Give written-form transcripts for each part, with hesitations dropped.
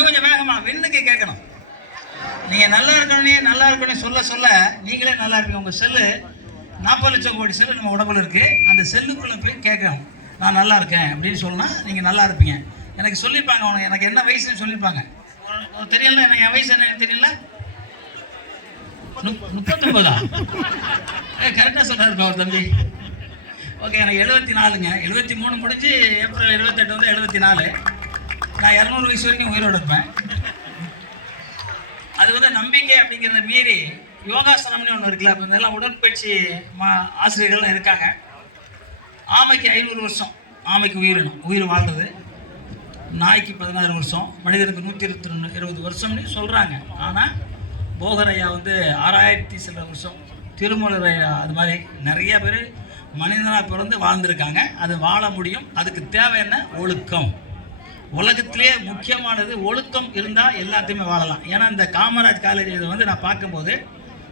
இன்னும் கொஞ்சம் வேகமா வெண்ணுக்கு கேட்கணும். நீங்க நல்லா இருக்கணும் சொல்ல சொல்ல நீங்களே நல்லா இருப்பீங்க. உங்க செல்லு 40 லட்சம் கோடி செல்லு நம்ம உடம்புல இருக்கு. அந்த செல்லுக்குள்ள போய் கேட்கணும், நான் நல்லா இருக்கேன் அப்படின்னு சொன்னா நீங்க நல்லா இருப்பீங்க. எனக்கு சொல்லிப்பாங்க, உனக்கு எனக்கு என்ன வயசுன்னு சொல்லிப்பாங்க. தெரியல, எனக்கு என் வயசு என்னன்னு தெரியல. 39. கரெக்டாக சொல்றாருப்பா ஒரு தம்பி. ஓகே, எனக்கு 74ங்க. 73 முடிஞ்சு ஏப்ரல் 28 வந்து 74. நான் 200 வயசு வரைக்கும் உயிரோடு இருப்பேன். அது வந்து நம்பிக்கை அப்படிங்கிறத மீறி யோகாசனம்னு ஒன்று இருக்குல்ல. அப்போ இதெல்லாம் உடற்பயிற்சி ஆசிரியர்கள்லாம் இருக்காங்க. ஆமைக்கு 500 வருஷம் ஆமைக்கு உயிர் வாழ்றது. நாய்க்கு 16 வருஷம், மனிதனுக்கு 120 வருஷம்னு சொல்கிறாங்க. ஆனால் போகரையா வந்து 6000 சில வருஷம், திருமூலர் ஐயா அது மாதிரி நிறைய பேர் மனிதனாக பிறந்து வாழ்ந்திருக்காங்க. அது வாழ முடியும். அதுக்கு தேவை என்ன? ஒழுக்கம். உலகத்திலே முக்கியமானது ஒழுக்கம் இருந்தால் எல்லாத்தையுமே வாழலாம். ஏன்னா இந்த காமராஜ் காலேஜ் இதை வந்து நான் பார்க்கும்போது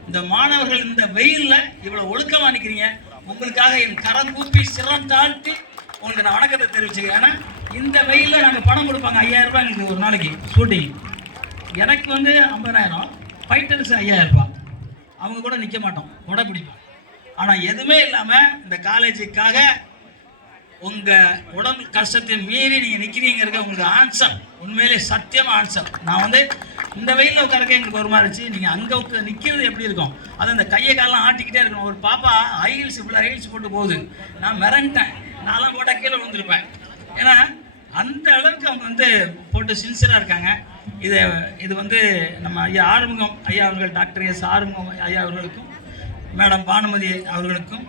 இந்த மாணவர்கள் இந்த வெயிலில் இவ்வளோ ஒழுக்கமாக நிற்கிறீங்க. உங்களுக்காக என் கரம் கூப்பி சிரம் தாழ்த்தி உங்களுக்கு நான் வணக்கத்தை தெரிவிச்சுக்கிறேன். ஏன்னா இந்த வெயிலில் நாங்கள் பணம் கொடுப்பாங்க 5000 ரூபாய் எங்களுக்கு ஒரு நாளைக்கு ஷூட்டிங். எனக்கு வந்து 50000, ஃபைட்டர்ஸ் 5000 ரூபாய். அவங்க கூட நிற்க மாட்டோம், கொடை பிடிப்போம். ஆனால் எதுவுமே இல்லாமல் இந்த காலேஜுக்காக உங்கள் உடம்பு கஷ்டத்தை மீறி நீங்கள் நிற்கிறீங்கிறதுக்கு உங்களுக்கு ஆன்சர் உண்மையிலே சத்தியமாக ஆன்சர். நான் வந்து இந்த வெயிலில் உட்காரக்க எங்களுக்கு ஒரு மாதிரி இருந்துச்சு. நீங்கள் அங்கே நிற்கிறது எப்படி இருக்கும்? அது அந்த கையை காலெலாம் ஆட்டிக்கிட்டே இருக்கணும். ஒரு பாப்பா ஹைல்ஸ் இவ்வளோ ஹைல்ஸ் போட்டு போகுது, நான் மிரண்டேன். நான்லாம் போட்டால் கீழே விழுந்திருப்பேன். ஏன்னா அந்த அளவுக்கு அவங்க வந்து போட்டு சின்சியராக இருக்காங்க. இது வந்து நம்ம ஐயா ஆறுமுகம் ஐயா அவர்கள், டாக்டர் எஸ் ஆறுமுகம் ஐயா அவர்களுக்கும், மேடம் பானுமதி அவர்களுக்கும்,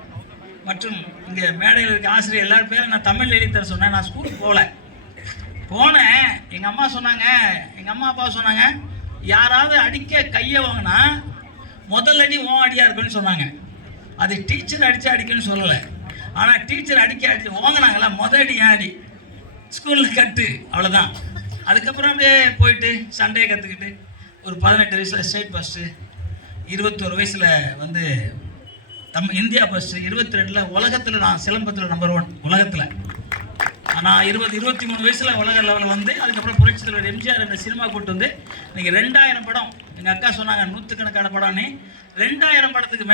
மற்றும் இங்கே மேடையில் இருக்க ஆசிரியர் எல்லாரும் பேரும் நான் தமிழ் எழுதித்தர சொன்னேன். நான் ஸ்கூலுக்கு போனேன். எங்கள் அம்மா சொன்னாங்க, எங்கள் அம்மா அப்பா சொன்னாங்க, யாராவது அடிக்க கையை வாங்கினா முதல் அடி ஓன் அடியாக இருக்குன்னு சொன்னாங்க. அது டீச்சர் அடிக்கணும்னு சொல்லலை. ஆனால் டீச்சர் அடிச்சு வாங்கினாங்களா முதல் அடி ஏன் அடி, ஸ்கூலில் கட்டு, அவ்வளோதான். அதுக்கப்புறம் அப்படியே போயிட்டு சண்டையை கற்றுக்கிட்டு ஒரு 18 வயசில் ஸ்டேட் ஃபஸ்ட்டு, 21 வயசில் வந்து இந்தியா ஃபஸ்ட்டு, 22ல் உலகத்தில் நான் சிலம்பத்தில் நம்பர் 1 உலகத்தில். நான் 23 வயசில் உலக லெவலில் வந்து அதுக்கப்புறம் புரட்சி தலைவர் எம்ஜிஆர் இந்த சினிமா கூட்டு வந்து இன்றைக்கி 2000 படம். எங்கள் அக்கா சொன்னாங்க 100கணக்கான படம்னு. 2000 படத்துக்கு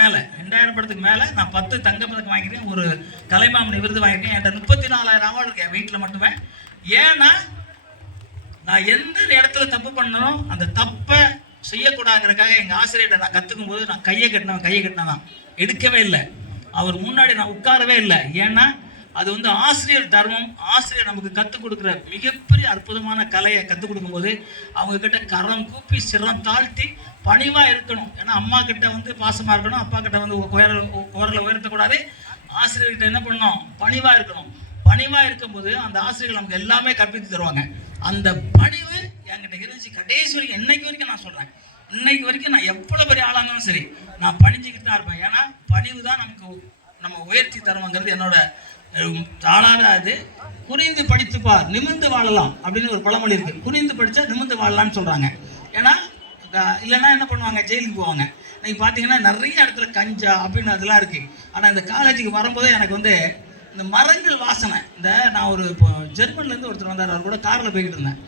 மேலே நான் 10 தங்கப்பதக்கம் வாங்கிக்கிறேன், ஒரு கலைமாமணி விருது வாங்கியிருக்கேன். என்கிட்ட 34,000 அவார்டு இருக்கேன் வீட்டில் மட்டுமே. ஏன்னா நான் எந்த இடத்துல தப்பு பண்ணணும் அந்த தப்பை செய்யக்கூடாதுங்கிறதுக்காக எங்கள் ஆசிரியர்கிட்ட நான் கற்றுக்கும் போது நான் கையை கட்டினதான் எடுக்கவே இல்லை. அவர் முன்னாடி நான் உட்காரவே இல்லை. ஏன்னா அது வந்து ஆசிரியர் தர்மம். ஆசிரியர் நமக்கு கற்றுக் கொடுக்குற மிகப்பெரிய அற்புதமான கலையை கற்றுக் கொடுக்கும்போது அவங்கக்கிட்ட கரம் கூப்பி சிரம் தாழ்த்தி பணிவாக இருக்கணும். ஏன்னா அம்மா கிட்ட வந்து பாசமாக இருக்கணும், அப்பா கிட்ட வந்து குரலை உயர்த்தக்கூடாது. ஆசிரியர்கிட்ட என்ன பண்ணணும்? பணிவாக இருக்கணும். பணிவாக இருக்கும்போது அந்த ஆசிரியர்கள் நமக்கு எல்லாமே கற்பித்து தருவாங்க. அந்த பணிவு என்கிட்ட இருந்துச்சு கடைசி வரைக்கும். இன்னைக்கு வரைக்கும் நான் சொல்கிறேன், இன்னைக்கு வரைக்கும் நான் எவ்வளோ பெரிய ஆளாக இருந்தாலும் சரி நான் பணிஞ்சிக்கிட்டு தான் இருப்பேன். ஏன்னா பணிவு தான் நம்ம உயர்த்தி தருவோங்கிறது என்னோட தாளாக. அது குனிந்து படித்துப்பார் நிமிர்ந்து வாழலாம் அப்படின்னு ஒரு பழமொழி இருக்குது. குனிந்து படித்தா நிமிர்ந்து வாழலாம்னு சொல்கிறாங்க. ஏன்னா இல்லைன்னா என்ன பண்ணுவாங்க? ஜெயிலுக்கு போவாங்க. நீங்கள் பார்த்தீங்கன்னா நிறைய இடத்துல கஞ்சா அப்படின்னு அதெல்லாம் இருக்குது. ஆனால் இந்த காலேஜுக்கு வரும்போது எனக்கு வந்து இந்த மரங்கள் வாசனை. நான் ஒரு இப்போ ஜெர்மன்லேருந்து ஒருத்தர் வந்தார், அவர் கூட காரில் போய்கிட்டு இருந்தேன்.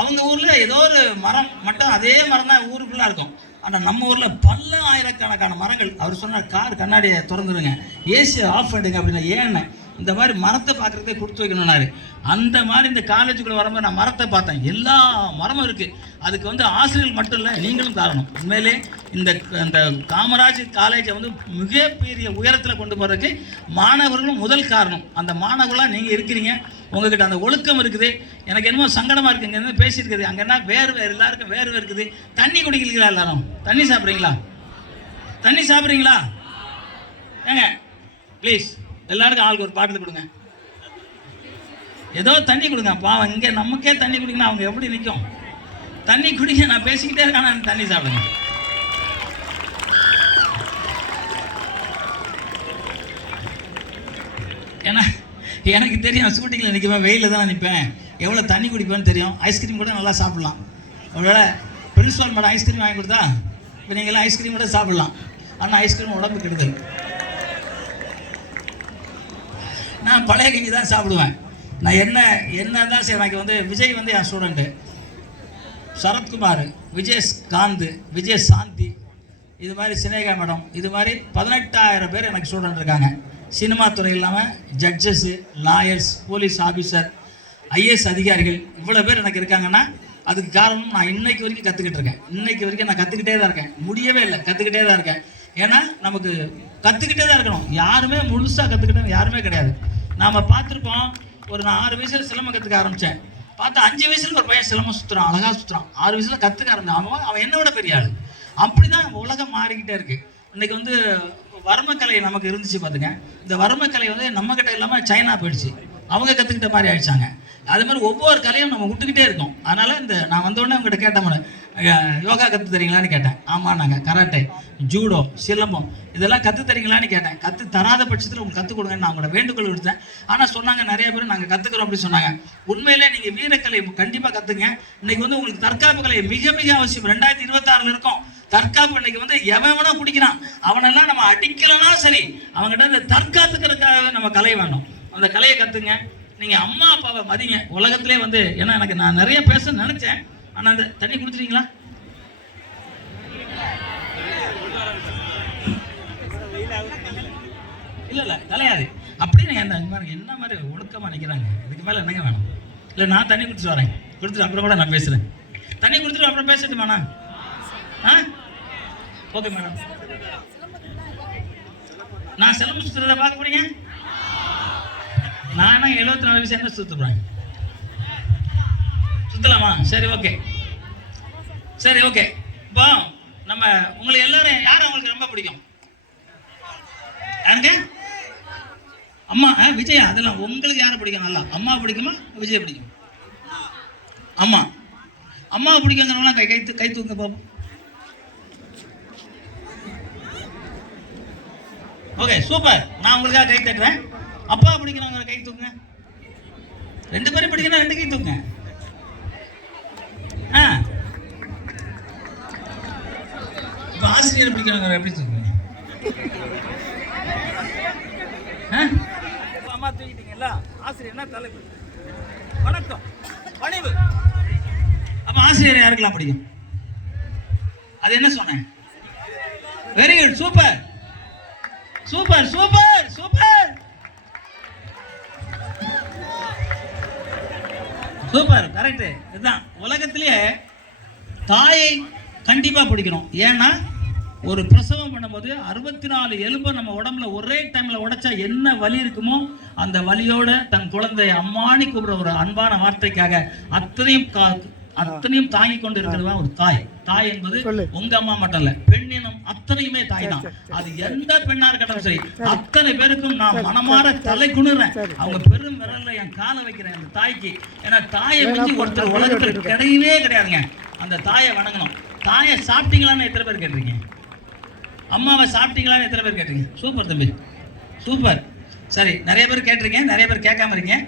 அவங்க ஊரில் ஏதோ ஒரு மரம் மட்டும் அதே மரம் தான் ஊருக்குள்ளே இருக்கும். ஆனால் நம்ம ஊரில் பல ஆயிரக்கணக்கான மரங்கள். அவர் சொன்னார், கார் கண்ணாடியை திறந்துடுங்க, ஏசியை ஆஃப் பண்ணிடுங்க அப்படின்னா. ஏன்னு இந்த மாதிரி மரத்தை பார்க்குறதே கொடுத்து வைக்கணும்னாரு. அந்த மாதிரி இந்த காலேஜுக்குள்ளே வரும்போது நான் மரத்தை பார்த்தேன். எல்லா மரமும் இருக்குது. அதுக்கு வந்து ஆசிரியர்கள் மட்டும் இல்லை, நீங்களும் காரணம். உண்மையிலே இந்த காமராஜ் காலேஜை வந்து மிகப்பெரிய உயரத்தில் கொண்டு போகிறதுக்கு மாணவர்களும் முதல் காரணம். அந்த மாணவர்களாக நீங்கள் இருக்கிறீங்க. உங்ககிட்ட அந்த ஒழுக்கம் இருக்குது. எனக்கு என்னமோ சங்கடமாக இருக்குது. இங்கே என்ன பேசியிருக்குது, அங்கே என்ன வேறு எல்லாருக்கும் வேறு இருக்குது. தண்ணி குடிக்கிறீங்களா? எல்லாரும் தண்ணி சாப்பிட்றீங்களா? ஏங்க ப்ளீஸ் எல்லாருக்கும் ஆளுக்கு ஒரு பாட்டில் கொடுங்க. ஏதோ தண்ணி கொடுங்க. பாவம் இங்கே நமக்கே தண்ணி குடிக்கணும், அவங்க எப்படி நிற்கும்? தண்ணி குடிக்க. நான் பேசிக்கிட்டே இருக்கேன், தண்ணி சாப்பிடுங்க. ஏன்னா எனக்கு தெரியும், ஷூட்டிங்கில் நிற்குவேன், வெயிலில் தான் நிற்பேன், எவ்வளோ தண்ணி குடிப்பேன்னு தெரியும். ஐஸ்கிரீம் கூட நல்லா சாப்பிட்லாம். ஒருவேளை பிரின்ஸ்பால் மேடம் ஐஸ்கிரீம் வாங்கி கொடுத்தா இப்போ நீங்களாம் ஐஸ்கிரீம் கூட சாப்பிட்லாம். ஆனால் ஐஸ்கிரீம் உடம்பு கெடுதல். நான் பழைய கஞ்சி தான் சாப்பிடுவேன். நான் என்ன தான் சரி. எனக்கு வந்து விஜய் வந்து என் ஸ்டூடெண்ட்டு. சரத்குமார், விஜயகாந்த், விஜயசாந்தி, இது மாதிரி சினேகா மேடம், இது மாதிரி 18,000 பேர் எனக்கு ஸ்டூடெண்ட் இருக்காங்க. சினிமா துறை இல்லாமல் judges, lawyers, police officer, IAS அதிகாரிகள் இவ்வளோ பேர் எனக்கு இருக்காங்கன்னா அதுக்கு காரணம் நான் இன்னைக்கு வரைக்கும் கற்றுக்கிட்டு இருக்கேன். இன்னைக்கு வரைக்கும் நான் கற்றுக்கிட்டே தான் இருக்கேன். முடியவே இல்லை, கற்றுக்கிட்டே தான் இருக்கேன். ஏன்னா நமக்கு கற்றுக்கிட்டே தான் இருக்கணும். யாருமே முழுசாக கற்றுக்கிட்டவங்க யாருமே கிடையாது. நாம் பார்த்துருப்போம், நான் 6 வயசில் சிலம்பம் கற்றுக்க ஆரம்பித்தேன். பார்த்தா 5 வயசுல ஒரு பையன் சிலம்பம் சுற்றுறான், அழகாக சுற்றுறான். 6 வயசில் கற்றுக்க ஆரம்பிச்சான். அவன் என்னை விட பெரிய ஆள். அப்படி தான் உலகம் மாறிக்கிட்டே இருக்குது. இன்றைக்கி வந்து வர்மக்கலை நமக்கு இருந்துச்சு பார்த்துங்க. இந்த வர்மக்கலை வந்து நம்மக்கிட்ட இல்லாமல் சைனா போயிடுச்சு. அவங்க கற்றுக்கிட்ட மாதிரி ஆயிடுச்சாங்க. அது மாதிரி ஒவ்வொரு கலையும் நம்ம விட்டுக்கிட்டே இருக்கோம். அதனால் நான் வந்தோடனே உங்கள்கிட்ட கேட்டேன், யோகா கற்று தரீங்களான்னு கேட்டேன். ஆமாம், நாங்கள் கராட்டே, ஜூடோ, சிலம்பம் இதெல்லாம் கற்று தரீங்களான்னு கேட்டேன். கற்று தராத பட்சத்தில் உங்களுக்கு கற்றுக் கொடுங்கன்னு நான் உங்களோட வேண்டுகோள் கொடுத்தேன். ஆனால் சொன்னாங்க நிறைய பேர் நாங்கள் கற்றுக்குறோம் அப்படின்னு சொன்னாங்க. உண்மையிலே நீங்கள் வீரக்கலை கண்டிப்பாக கற்றுங்க. இன்றைக்கி வந்து உங்களுக்கு தற்காப்பு கலை மிக மிக அவசியம். 2026 இருக்கும். தற்காப்பு இன்னைக்கு வந்து எவனா பிடிக்கிறான், அவனெல்லாம் நம்ம அடிக்கலனா சரி, அவங்ககிட்ட இந்த தற்காத்துக்கிறதுக்காகவே நம்ம கலை வேணும். அந்த கலையை கற்றுங்க. நீங்கள் அம்மா அப்பாவை மதிங்க. உலகத்திலே வந்து ஏன்னா நான் நிறைய பேச நினச்சேன். ஆனால் அந்த தண்ணி குடிச்சிட்டீங்களா? இல்லை தலையாது அப்படின்னு என்ன மாதிரி ஒழுக்கமாக நிற்கிறாங்க. இதுக்கு மேலே என்னங்க வேணும்? இல்லை நான் தண்ணி குடிச்சிட்டு வரேன், கொடுத்துட்டு அப்புறம் கூட நான் பேசுகிறேன். தண்ணி குடிச்சிட்டு அப்புறம் பேசட்டுமாண்ணா? Okay madam. நான் சிலம்பம் சுற்றுறதை பார்க்க போறீங்க? நானா 74 வயசு என்ன சுற்றுறேன்? சுற்றலாமா? சரி ஓகே, சரி ஓகே. இப்போ நம்ம உங்களுக்கு எல்லாரும் யாரும் உங்களுக்கு ரொம்ப பிடிக்கும்? யாருங்க? அம்மா, விஜயா. அதெல்லாம் உங்களுக்கு யாரை பிடிக்கும்? நல்லா அம்மா பிடிக்குமா, விஜய் பிடிக்கும்? அம்மா. அம்மாவை பிடிக்குங்கிறவங்களாம் கை தூங்க பார்ப்போம். Okay, super. நான் உங்களுக்காக கை தட்டுறேன். அப்பா பிடிக்கிறவங்க கை தூக்குங்க. 2 பேரும் பிடிக்கணும், 2 கை தூக்குங்க. இப்போ ஆசிரியர் பிடிக்கிறவங்க எப்படி தூக்குங்க? அம்மா தூக்கிட்டீங்கல்ல, ஆசிரியர்னா தலைப்பு, வணக்கம், பணிவு. அப்ப ஆசிரியர் யாருக்கெல்லாம் பிடிக்கும்? அது என்ன சொன்னேன்? Very good, super super super super super, correct. இதுதான் உலகத்திலேயே தாயை கண்டிப்பா பிடிக்கணும். ஏன்னா ஒரு பிரசவம் பண்ணும்போது 64 எலும்பை நம்ம உடம்புல ஒரே டைம்ல உடைச்சா என்ன வலி இருக்குமோ அந்த வலியோட தன் குழந்தை அம்மானி கூப்பிடுற ஒரு அன்பான வார்த்தைக்காக அத்தனையும் தாங்கி கொண்டு இருக்கிறதா ஒரு தாய். தாய் என்பது உங்க அம்மா மட்டும் இல்ல, பெண்ணினம் அத்தனையுமே தாய் தான். அது எந்த பெண்ணா இருக்கட்டும் சரி, அத்தனை பேருக்கும் நான் மனமாற தலை குணுறேன். அவங்க பெரும் விரல்ல என் காலை வைக்கிறேன் அந்த தாய்க்கு. ஏன்னா தாயை மிஞ்சி ஒருத்தர் உலகத்தில் கிடையவே கிடையாதுங்க. அந்த தாயை வணங்கணும். தாயை சாப்பிட்டீங்களான்னு எத்தனை பேர் கேட்டிருக்கீங்க? அம்மாவை சாப்பிட்டீங்களான்னு எத்தனை பேர் கேட்டிருக்கீங்க? சூப்பர் தம்பி, சூப்பர். சரி, நிறைய பேர் கேட்டிருக்கீங்க, நிறைய பேர் கேட்காம இருக்கீங்க.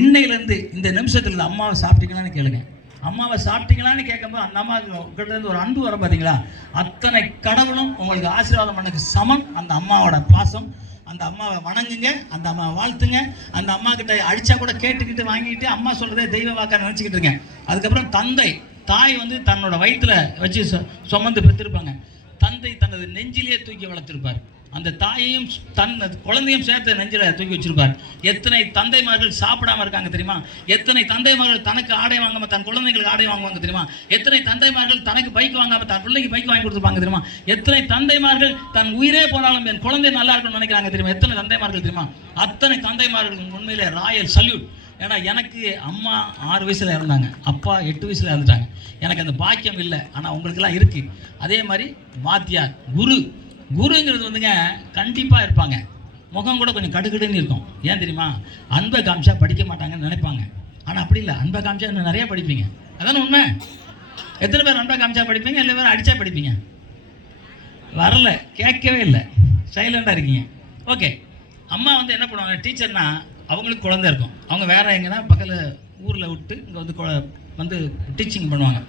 இன்னையிலேருந்து இந்த நிமிஷத்துல அம்மாவை சாப்பிட்டீங்களான்னு கேளுங்க. அம்மாவை சாப்பிட்டீங்களான்னு கேட்கும்போது அந்த அம்மாவுக்கு கிட்ட இருந்து ஒரு அன்பு வரும் பார்த்தீங்களா? அத்தனை கடவுளும் உங்களுக்கு ஆசீர்வாதம் பண்ணக்கு சமம் அந்த அம்மாவோட பாசம். அந்த அம்மாவை வணங்குங்க, அந்த அம்மாவை வாழ்த்துங்க. அந்த அம்மா கிட்ட அடிச்சா கூட கேட்டுக்கிட்டு வாங்கிக்கிட்டு அம்மா சொல்றதே தெய்வ வாக்கா நினச்சிக்கிட்டு இருங்க. அதுக்கப்புறம் தாய் வந்து தன்னோட வயிற்றுல வச்சு சுமந்து பெற்றிருப்பாங்க. தந்தை தனது நெஞ்சிலேயே தூக்கி வளர்த்திருப்பார். அந்த தாயையும் தன் குழந்தையும் சேர்த்து நெஞ்சில தூக்கி வச்சிருப்பார். எத்தனை தந்தைமார்கள் சாப்பிடாம இருக்காங்க தெரியுமா? எத்தனை தந்தைமார்கள் தனக்கு ஆடை வாங்காம தன் குழந்தைங்களுக்கு ஆடை வாங்குவாங்க தெரியுமா? எத்தனை தந்தைமார்கள் தனக்கு பைக் வாங்காம தன் பிள்ளைக்கு பைக் வாங்கி கொடுத்துருப்பாங்க தெரியுமா? எத்தனை தந்தைமார்கள் தன் உயிரே போனாலும் என் குழந்தை நல்லா இருக்கணும்னு நினைக்கிறாங்க தெரியுமா? எத்தனை தந்தைமார்கள் தெரியுமா? அத்தனை தந்தைமார்கள் உண்மையிலே ராயல் சல்யூட். ஏன்னா எனக்கு அம்மா 6 வயசுல இறந்தாங்க, அப்பா 8 வயசுல இறந்துட்டாங்க. எனக்கு அந்த பாக்கியம் இல்லை, ஆனால் உங்களுக்கெல்லாம் இருக்கு. அதே மாதிரி வாத்தியார், குருங்கிறது வந்துங்க கண்டிப்பாக இருப்பாங்க. முகம் கூட கொஞ்சம் கடுக்கடுன்னு இருக்கும். ஏன் தெரியுமா? அன்பை காமிச்சா படிக்க மாட்டாங்கன்னு நினைப்பாங்க. ஆனால் அப்படி இல்லை, அன்பை காமிச்சா இன்னும் நிறைய படிப்பீங்க. அதானே உண்மை? எத்தனை பேர் அன்பை காமிச்சா படிப்பீங்க? இல்லை பேர் அடித்தா படிப்பீங்க? வரல, கேட்கவே இல்லை, சைலண்டாக இருக்கீங்க. ஓகே, அம்மா வந்து என்ன பண்ணுவாங்க? டீச்சர்னா அவங்களுக்கு குழந்தை இருக்கும். அவங்க வேற எங்கன்னா பக்கத்தில் ஊரில் விட்டு இங்கே வந்து டீச்சிங் பண்ணுவாங்க.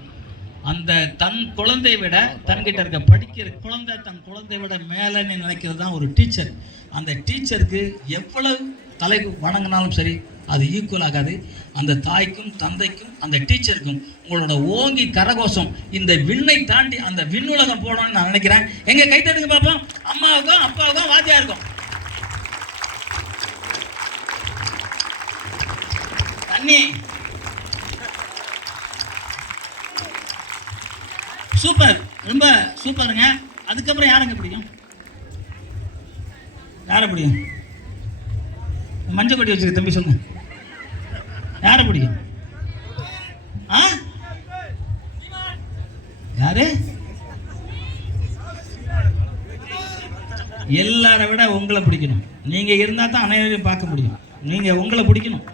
அந்த தன் குழந்தையை விட தன்கிட்ட இருக்க படிக்கிற குழந்தை தன் குழந்தைய விட மேலே நினைக்கிறது தான் ஒரு டீச்சர். அந்த டீச்சருக்கு எவ்வளவு தலைக்கு வணங்கினாலும் சரி அது ஈக்குவல் ஆகாது. அந்த தாய்க்கும் தந்தைக்கும் அந்த டீச்சருக்கும் உங்களோட ஓங்கி கரகோஷம் இந்த விண்ணை தாண்டி அந்த விண்ணுலகம் போகணும்னு நான் நினைக்கிறேன். எங்க கைத்தட்டுங்க பார்ப்போம். அம்மாவுக்கும் அப்பாவுக்கும் வாத்தியாருக்கும். தண்ணி சூப்பர், ரொம்ப சூப்பருங்க. அதுக்கப்புறம் யாருங்க பிடிக்கும்? யாரை பிடிக்கும்? மஞ்சள் கொடி வச்சிருக்க தம்பி சொல்லுங்க, யாரை பிடிக்கும்? யாரு? எல்லாரை விட உங்களை பிடிக்கணும். நீங்க இருந்தா தான் அனைவரையும் பார்க்க முடியும். நீங்க உங்களை பிடிக்கணும்.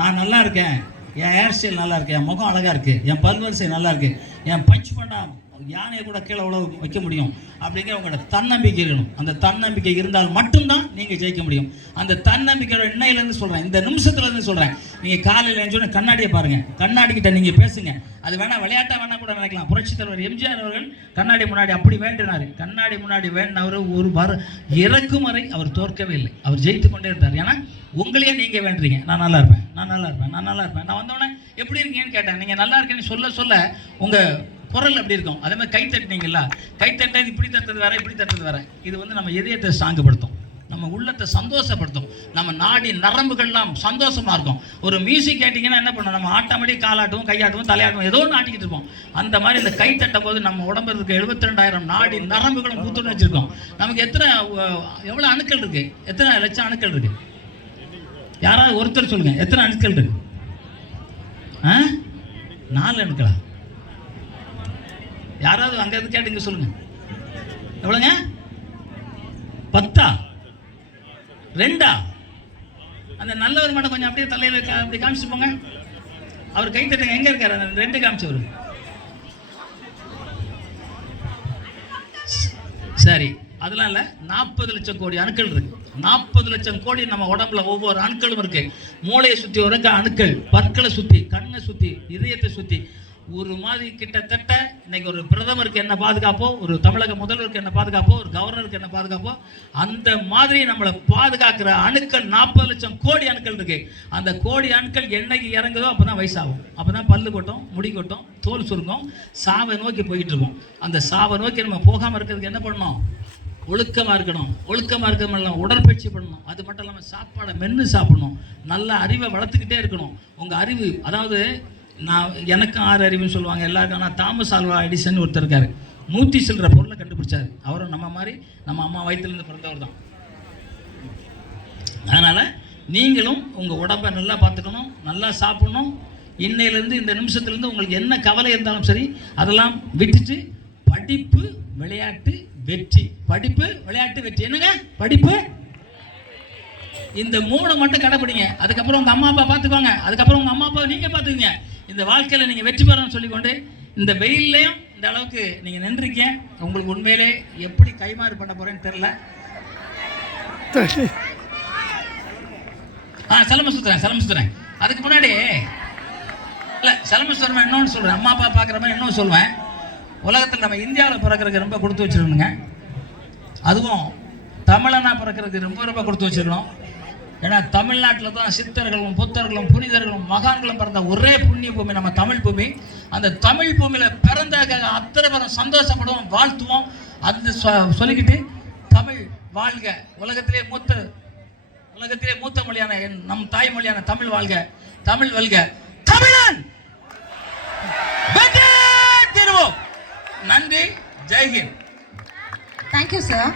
நான் நல்லா இருக்கேன், என் ஹேர் ஸ்டைல் நல்லா இருக்கு, என் முகம் அழகா இருக்கு, என் பல்வரிசை நல்லா இருக்கு, என் பஞ்ச் பண்ணா யானையை கூட கீழே உழவு வைக்க முடியும் அப்படிங்கிற உங்களோட தன்னம்பிக்கை இருக்கணும். அந்த தன்னம்பிக்கை இருந்தால் மட்டும்தான் நீங்கள் ஜெயிக்க முடியும். அந்த தன்னம்பிக்கையோட இன்னையிலேருந்து சொல்கிறேன், இந்த நிமிஷத்துலேருந்து சொல்கிறேன். நீங்கள் காலையில் எழுந்தோடனே கண்ணாடியை பாருங்கள், கண்ணாடிக்கிட்ட நீங்கள் பேசுங்க. அது வேணால் விளையாட்டாக வேணால் கூட நினைக்கலாம். புரட்சித் தலைவர் எம்ஜிஆர் அவர்கள் கண்ணாடி முன்னாடி அப்படி வேண்டினார். கண்ணாடி முன்னாடி வேண்டினவர் ஒரு இறக்கும் வரை அவர் தோற்கவே இல்லை. அவர் ஜெயித்து கொண்டே இருந்தார். ஏன்னா உங்களையே நீங்கள் வேண்டுறீங்க, நான் நல்லா இருப்பேன், நான் நல்லா இருப்பேன், நான் நல்லா இருப்பேன். நான் வந்தோடனே எப்படி இருக்கீங்கன்னு கேட்டேன். நீங்கள் நல்லா இருக்கேன்னு சொல்ல சொல்ல உங்கள் குரல் அப்படி இருக்கும். அதே மாதிரி கை தட்டினீங்களா, கை தட்டது இப்படி தட்டுறது வேற, இப்படி தட்டுறது வேற. இது வந்து நம்ம இதயத்தை ஸ்ட்ராங்குபடுத்தும், நம்ம உள்ளத்தை சந்தோஷப்படுத்தும், நம்ம நாடி நரம்புகள்லாம் சந்தோஷமா இருக்கும். ஒரு மியூசிக் கேட்டிங்கன்னா என்ன பண்ணணும், நம்ம ஆட்டோமேட்டிக் காலாட்டுவோம், கையாட்டுவோம், தலையாட்டுவோம், ஏதோ ஒன்று ஆட்டிக்கிட்டு இருப்போம். அந்த மாதிரி இந்த கை தட்டும் போது நம்ம உடம்புல இருக்க 72,000 நாடி நரம்புகளும் புத்துணர்ச்சி வச்சிருக்கோம். நமக்கு எவ்வளோ அணுக்கள் இருக்கு? எத்தனை லட்சம் அணுக்கள் இருக்கு? யாராவது ஒருத்தர் சொல்லுங்க, எத்தனை அணுக்கள் இருக்கு? 4 அணுக்களா? யாராவது அங்க இருந்து கேட்டுங்க சொல்லுங்க, எவ்வளவுங்க? 10 2? அந்த நல்லவர் மட்டும் கொஞ்சம் அப்படியே தலையில அப்படி காமிச்சு போங்க. அவர் கை தட்டுங்க. எங்க இருக்காரு? 2 காமிச்சவர். சரி, அதெல்லாம் இல்லை. 40 லட்சம் கோடி அணுக்கள் இருக்கு. 40 லட்சம் கோடி நம்ம உடம்புல ஒவ்வொரு அணுக்களும் இருக்கு. மூளையை சுற்றி ஒரு அணுக்கள், பற்களை சுற்றி, கண்ணை சுற்றி, இதயத்தை சுற்றி ஒரு மாதிரி கிட்டத்தட்ட இன்னைக்கு ஒரு பிரதமருக்கு என்ன பாதுகாப்போ, ஒரு தமிழக முதல்வருக்கு என்ன பாதுகாப்போ, ஒரு கவர்னருக்கு என்ன பாதுகாப்போ, அந்த மாதிரி நம்மளை பாதுகாக்கிற அணுக்கள் 40 லட்சம் கோடி அணுக்கள் இருக்கு. அந்த கோடி அணுக்கள் என்னைக்கு இறங்குதோ அப்பதான் வயசாகும், அப்பதான் பல்லு கொட்டும், முடி கொட்டும், தோல் சுருங்கும், சாவை நோக்கி போயிட்டு இருக்கோம். அந்த சாவை நோக்கி நம்ம போகாம இருக்கிறதுக்கு என்ன பண்ணணும்? ஒழுக்கமாக இருக்கணும். ஒழுக்கமாக இருக்கணும், உடற்பயிற்சி பண்ணணும். அது மட்டும் இல்லாமல் சாப்பாடை மென்று சாப்பிடணும். நல்ல அறிவை வளர்த்துக்கிட்டே இருக்கணும். உங்கள் அறிவு, அதாவது நான் எனக்கும் 6 அறிவுன்னு சொல்லுவாங்க எல்லாருக்கும். ஆனால் தாமஸ் ஆல்வா எடிசன் ஒருத்தர் இருக்காரு, 100 சில்லற பொருளை கண்டுபிடிச்சாரு. அவரும் நம்ம மாதிரி நம்ம அம்மா வயிற்றுலேருந்து பிறந்தவர் தான். அதனால் நீங்களும் உங்கள் உடம்பை நல்லா பார்த்துக்கணும், நல்லா சாப்பிடணும். இன்னையிலேருந்து இந்த நிமிஷத்துலேருந்து உங்களுக்கு என்ன கவலை இருந்தாலும் சரி அதெல்லாம் விட்டுட்டு படிப்பு, விளையாட்டு, வெற்றி. படிப்பு, விளையாட்டு, வெற்றி. என்னங்க படிப்பு? இந்த 3 மட்டும் கடைப்பிடிங்க. அதுக்கப்புறம் உங்கள் அம்மா அப்பா பார்த்துக்கோங்க. அதுக்கப்புறம் உங்கள் அம்மா அப்பா நீங்கள் பார்த்துக்குங்க. இந்த வாழ்க்கையில் நீங்கள் வெற்றி பெறணும்னு சொல்லிக்கொண்டு இந்த வெயில்லையும் இந்த அளவுக்கு நீங்கள் நின்றுருக்கீங்க. உங்களுக்கு உண்மையிலே எப்படி கைமாறு பண்ண போகிறேன்னு தெரில. சிலம்பு சுற்றுறேன். அதுக்கு முன்னாடி இல்லை, சிலம்பு சுற்றுறேன். இன்னொன்று சொல்கிறேன், அம்மா அப்பா பார்க்குற மாதிரி இன்னொன்று சொல்லுவேன். உலகத்தில் நம்ம இந்தியாவில் பிறக்கிறதுக்கு ரொம்ப கொடுத்து வச்சிருக்கணுங்க. அதுவும் தமிழனா பிறக்கிறதுக்கு ரொம்ப ரொம்ப கொடுத்து வச்சிருக்கணும். ஏன்னா தமிழ்நாட்டில் தான் சித்தர்களும் புத்தர்களும் புனிதர்களும் மகான்களும் பிறந்த ஒரே புண்ணிய பூமி நம்ம தமிழ் பூமி. அந்த தமிழ் பூமியில் பிறந்த அத்தனை பேரும் சந்தோஷப்படுவோம், வாழ்த்துவோம். அந்த சொல்லிக்கிட்டு தமிழ் வாழ்க, உலகத்திலே மூத்த மொழியான நம் தாய்மொழியான தமிழ் வாழ்க, தமிழ் வெல்க, தமிழன் வெற்றி திருவோம். நன்றி, ஜெய்ஹிந்த். Thank you sir.